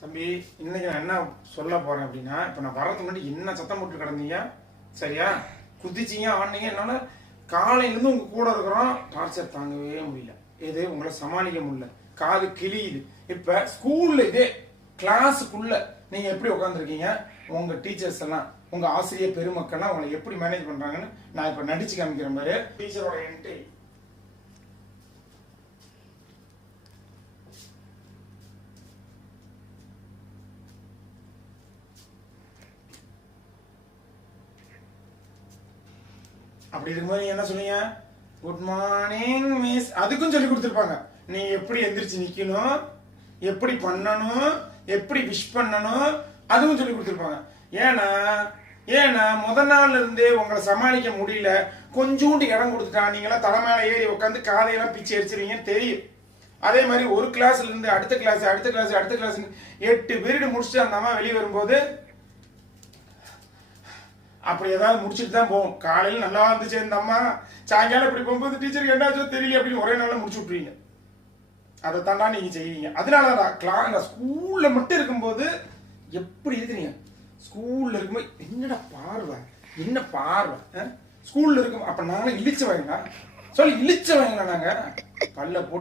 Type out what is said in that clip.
தம்பி, இன்னைக்கு நான் என்ன சொல்ல போறேன் அப்படின்னா, இப்ப நான் வரதுக்கு முன்னாடி என்ன சத்தம் போட்டு கிடந்தீங்க, சரியா? குதிச்சிங்க, ஆனீங்க. என்னால காலையில இருந்து உங்க கூட இருக்கிறோம், டார்ச்சர் தாங்கவே முடியல. இது உங்களை சமாளிக்க முடியல, காது கிழியுது. இப்ப ஸ்கூல்ல இதே கிளாஸுக்குள்ள நீங்க எப்படி உட்காந்துருக்கீங்க, உங்க டீச்சர்ஸ் எல்லாம், உங்க ஆசிரியர் பெருமக்கள்லாம் உங்களை எப்படி மேனேஜ் பண்றாங்கன்னு நான் இப்ப நடிச்சு காமிக்கிற மாதிரி டீச்சரோட என்ட்ரி. அப்படி இருக்கும்போது நீங்க என்ன சொன்னீங்க? Good morning miss. அதுக்கும் சொல்லி கொடுத்துருப்பாங்க. நீ எப்படி எந்திரிச்சு நிக்கணும், எப்படி பண்ணணும், எப்படி விஷ் பண்ணணும், அதுவும் சொல்லி கொடுத்துருப்பாங்க. ஏன்னா ஏன்னா முதல் நாள்ல இருந்தே உங்களை சமாளிக்க முடியல, கொஞ்சோண்டு இடம் கொடுத்துட்டா நீங்களாம் தலை மேல ஏறி உட்காந்து காதையெல்லாம் பிச்சு எரிச்சிருவீங்கன்னு தெரியும். அதே மாதிரி ஒரு கிளாஸ்ல இருந்து அடுத்த கிளாஸ் அடுத்த கிளாஸ் அடுத்த கிளாஸ் 8 பீரியட் முடிச்சுட்டு அந்த அம்மா வெளியே வரும்போது அப்படி ஏதாவது முடிச்சுட்டு தான் போவோம். காலையில் நல்லா வந்துச்சு இந்த அம்மா, சாயங்காலம் இப்படி போகும்போது டீச்சருக்கு என்னாச்சோ தெரியல அப்படின்னு ஒரே நாளில் முடிச்சு விட்டுருவீங்க. அதை தாண்டா நீங்க செய்வீங்க. அதனாலதான் ஸ்கூல்ல மட்டும் இருக்கும்போது எப்படி இருக்கிறீங்க, ஸ்கூல்ல இருக்கும்போது என்னடா பார்வை, என்ன பார்வை, ஸ்கூல்ல இருக்கும். அப்ப நாங்க இழிச்ச வாங்களா சொல்லி இழிச்ச வாங்களா, நாங்க பல்ல போட்டு